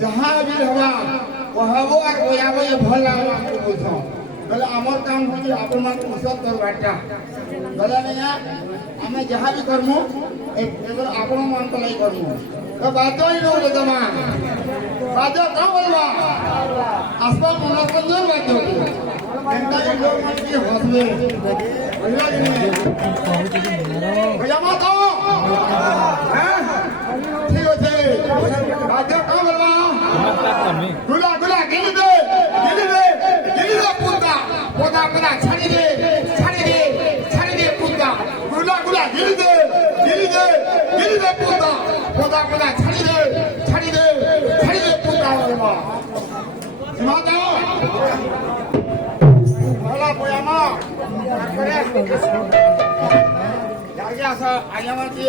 जहाँ भी हवा कहबो और गोयाबो ये भल लागो आपको बुझो बोले हमर काम होई आपन मान कुशल कर बाटा बोले नया हमें जहाँ भी करमु एगो आपन मान को लाई करमु तो बातो ही लोग जमा बातो का बोलवा आसपा मनोरंजन बातो एंटा लोग मन की हंसले बोला नहीं भैया मत आओ हैं ठीक है बातो का बोलवा गुला गुला गिली दे पुता पुता पुता छाड़ी दे पुता गुला गुला गिली दे पुता पुता पुता छाड़ी दे पुता बोलवा सुनाता बोला पोयामा करे जागे आसा आया माती